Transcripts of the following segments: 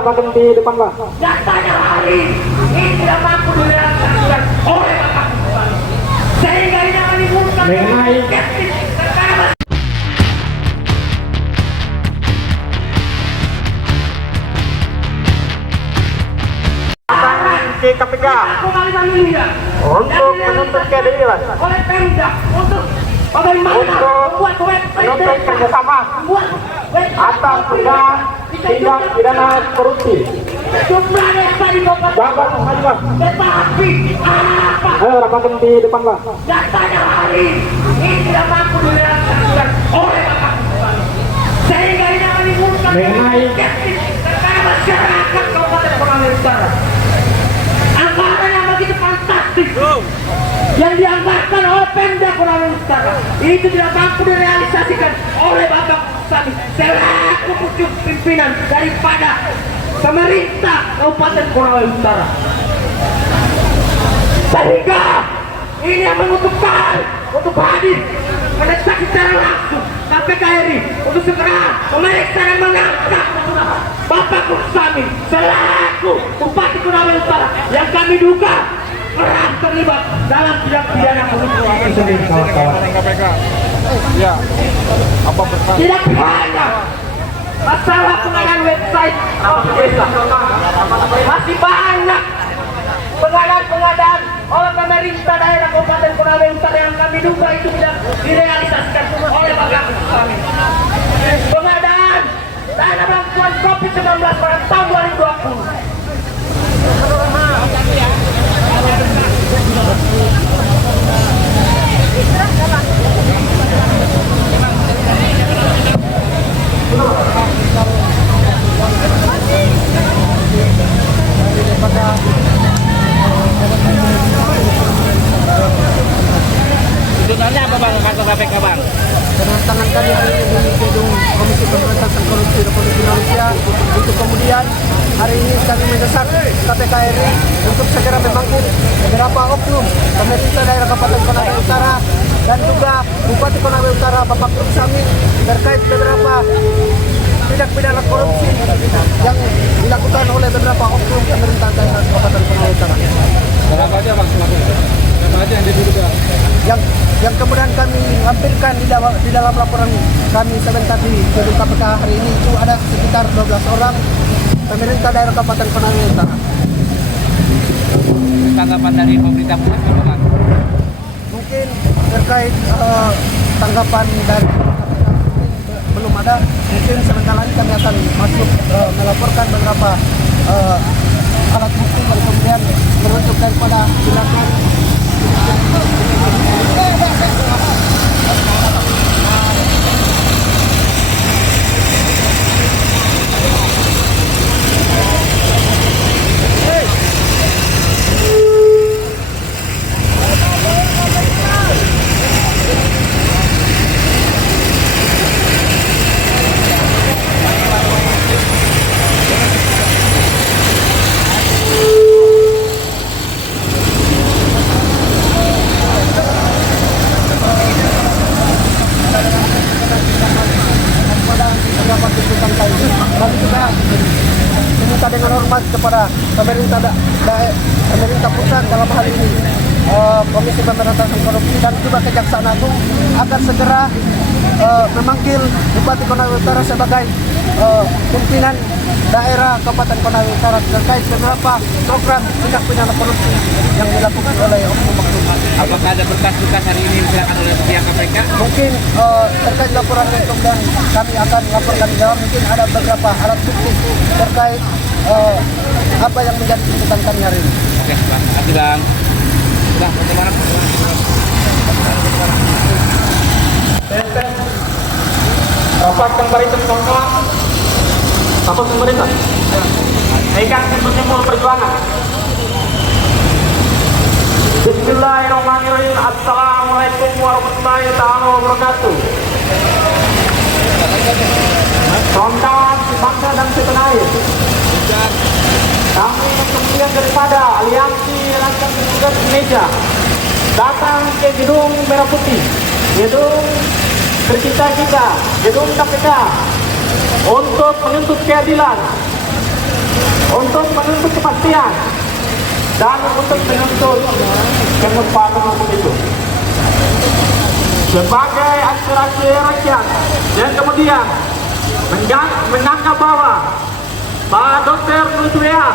rapakan di depan Pak. Nyatanya hari ini tidak mampu direalisasikan oleh Bapak Kusami. Sehingga ini akan dimulai Mengenai ke KPK untuk menuntut keadilan, oleh Pemda untuk bagaimana membuat menuntut kerjasama atas dugaan tindak pidana korupsi. jumlahnya yang tadi Bapak Jabat Hajiwan, tetapi apa ayo rapakan di depan Pak. nyatanya hari ini tidak mampu direalisasikan oleh Bapak Kusami. Sehingga ini akan dimulai Mengenai karena masyarakat Kabupaten Konawe Utara anggaran yang begitu fantastis yang dianggarkan oleh Pemda Konawe Utara itu tidak mampu direalisasikan oleh Bapak Kusami selaku pucuk pimpinan daripada pemerintah Kabupaten Konawe Utara. Sehingga ini yang mengutukkan untuk hadir mendesak secara langsung KPK RI untuk segera memeriksa dan mengangkat Bapak Kusami selaku Bupati Konawe Utara yang kami duga erat terlibat dalam tindak pidana korupsi. KPK. Ya. Apa berkas? Tidak hanya masalah pengadaan website desa, masih banyak pengadaan oleh pemerintah daerah Kabupaten Konawe Utara yang kami duga itu tidak direalisasikan oleh Bapak Kusami. Pengadaan dana bantuan COVID-19 pada tahun 2020. Tuntutannya apa Bang kantor KPK Bang? Kedatangan kami hari ini di gedung Komisi Pemberantasan Korupsi Republik Indonesia untuk kemudian hari ini kami mendesak KPK RI untuk segera memanggil beberapa oknum pemerintah daerah Kabupaten Konawe Utara dan juga Bupati Konawe Utara Bapak Kusami terkait beberapa tindak pidana korupsi yang dilakukan oleh beberapa oknum pemerintah daerah Kabupaten Konawe Utara. Berapa aja Bang? Berapa aja yang diduga? Yang kemudian kami lampirkan di dalam laporan kami sebentar di gedung KPK hari ini itu ada sekitar 12 orang pemerintah daerah Kabupaten Konawe Utara. Tanggapan dari pemerintah pusat apa Bang? Mungkin terkait tanggapan dari belum ada. Mungkin sebentar lagi kami akan masuk melaporkan beberapa alat bukti dan kemudian merujuk daripada tindakan. Kami juga meminta dengan hormat kepada pemerintah pusat dalam hal ini Komisi Pemberantasan Korupsi dan juga Kejaksaan Agung agar segera memanggil Bupati Konawe Utara sebagai pimpinan daerah Kabupaten Konawe Utara terkait beberapa program tindak pidana korupsi yang dilakukan oleh oknum-oknum. Apakah ada berkas-berkas hari ini diserahkan oleh pihak KPK? Mungkin terkait laporan yang kemudian kami akan laporkan di dalam, mungkin ada beberapa alat bukti terkait apa yang menjadi tuntutan kami hari ini. Oke Bang, terima kasih Bang. Bang, bagaimana? Rapat kembali tersangka atau pemerintah ikan simbol perjuangan. Bismillahirrahmanirrahim. Assalamualaikum warahmatullahi wabarakatuh. Kawan-kawan sebangsa dan setanah air, kami kemudian daripada Aliansi Rakyat Demokrasi Indonesia datang ke gedung Merah Putih, gedung tercinta kita, gedung KPK untuk menuntut keadilan untuk menuntut kepastian dan untuk menuntut kemanfaatan hukum itu. Sebagai aspirasi rakyat yang kemudian menganggap bahwa Pak Dr. Nuswea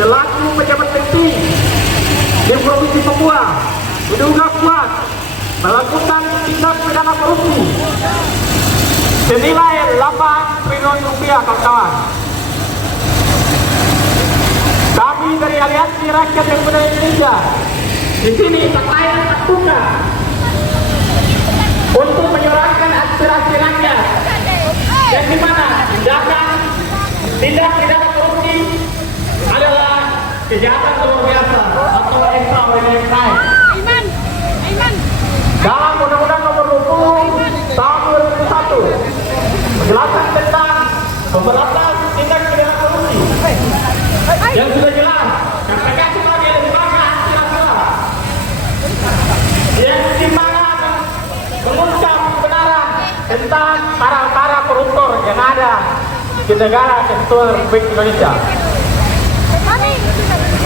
selaku pejabat penting di Provinsi Papua diduga kuat melakukan tindak pidana korupsi senilai 8 triliun rupiah, kawan-kawan. Kami dari Aliansi Rakyat yang Berdaulat Indonesia di sini tak lain terbuka untuk menyuarakan aspirasi rakyat yang dimana tindak pidana korupsi adalah kejahatan luar biasa atau extraordinary crime. Dalam Undang-Undang Nomor 20 Tahun 2001 menjelaskan tentang pemberantasan tindak pidana korupsi yang sudah jelas KPK sebagai lembaga anti-rasuah yang dimana mengungkap kebenaran tentang para koruptor yang ada di negara Kesatuan Republik Indonesia.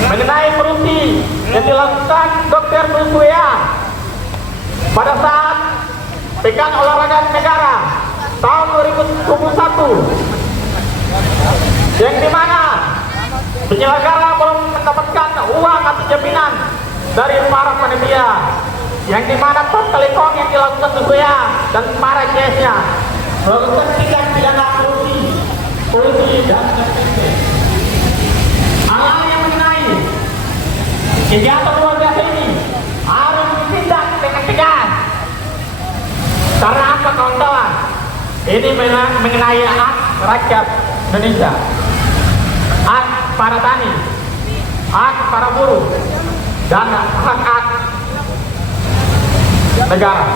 Mengenai korupsi yang dilakukan Dr. Nuswea pada saat Pekan Olahraga Negara tahun 2021 yang dimana penyelenggara belum mendapatkan uang atau jaminan dari para panitia, yang dimana Top Telekom yang dilakukan Nuswea dan para CS-nya melakukan tindak pidana korupsi dan hal yang mengenai kejahatan luar biasa ini harus ditindak dengan tegas. Karena apa, kawan-kawan? Ini mengenai hak rakyat Indonesia, hak para tani, hak para buruh, dan hak negara.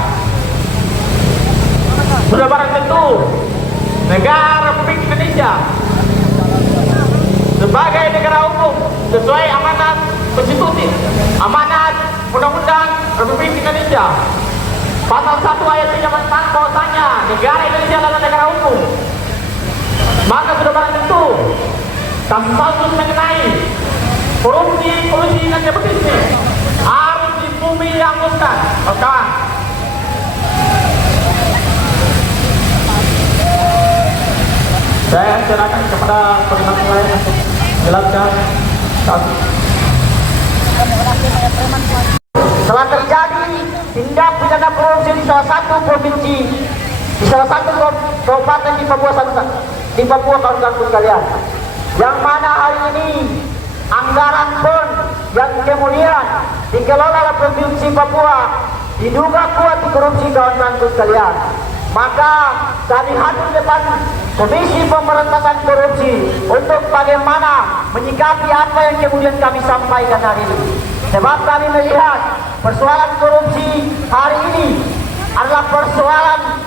Sudah barang tentu negara Republik Indonesia sebagai negara hukum sesuai amanat konstitusi, amanat Undang-Undang Republik Indonesia pasal 1 ayat 3 tentang bahwasanya negara Indonesia adalah negara hukum. Maka sudah barang tentu kasus mengenai korupsi dan nepotisme harus dihapuskan. Kawan, saya serahkan kepada koordinator lain untuk menjelaskan kasus. Telah terjadi tindak pidana korupsi di salah satu provinsi, di salah satu kabupaten di Papua, kawan-kawan sekalian, yang mana hari ini anggaran pun yang kemudian dikelola oleh provinsi Papua diduga kuat dikorupsi, kawan-kawan sekalian. Maka kami hadir depan Komisi Pemberantasan Korupsi untuk bagaimana menyikapi apa yang kemudian kami sampaikan hari ini. Sebab kami melihat persoalan korupsi hari ini adalah persoalan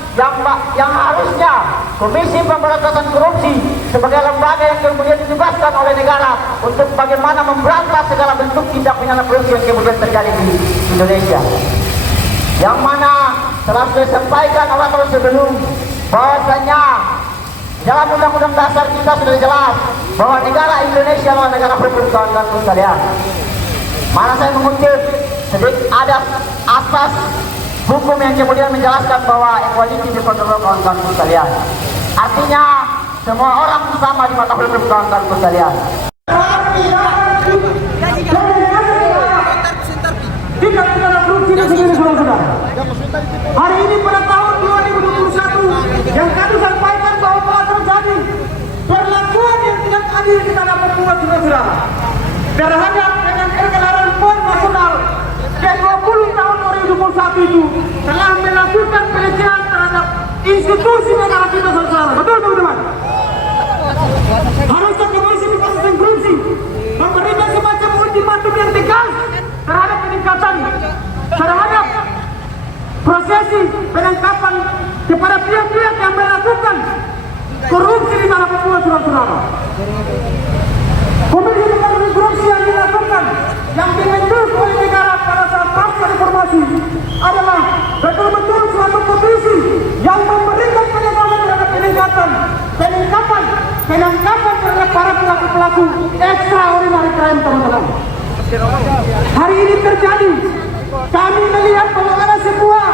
yang harusnya Komisi Pemberantasan Korupsi sebagai lembaga yang kemudian ditugaskan oleh negara untuk bagaimana memberantas segala bentuk tindak pidana korupsi yang kemudian terjadi di Indonesia. Yang mana telah saya sampaikan orang-orang sebelum bahwasanya dalam Undang-Undang Dasar kita sudah jelas bahwa negara Indonesia adalah negara hukum, kawan-kawan sekalian. Mana saya mengutip sedikit ada asas hukum yang kemudian menjelaskan bahwa equality before the law, kawan-kawan sekalian. Artinya semua orang sama di mata hukum, kawan-kawan sekalian. Tidak pidana korupsi dan saudara-saudara. Hari ini pada tahun 2021 yang kami sampaikan bahwa telah terjadi perlakuan yang tidak adil di tanah Papua, saudara-saudara, terhadap dengan Edaran PON Nasional ke-20 tahun 2021 itu telah melakukan pelecehan terhadap institusi negara kita, saudara-saudara. Betul, teman-teman? Harusnya Komisi Pemberantasan Korupsi memberikan semacam ultimatum yang tegas terhadap peningkatan terhadap prosesi penangkapan kepada pihak-pihak yang melakukan korupsi di tanah Papua, saudara-saudara. Komisi Pemberantasan Korupsi yang dilakukan yang dibentuk oleh negara pada saat pasca reformasi adalah betul-betul suatu komisi yang memberikan peningkatan terhadap penangkapan terhadap para pelaku-pelaku extraordinary crime, teman-teman. Hari ini terjadi, kami melihat bahwa ada sebuah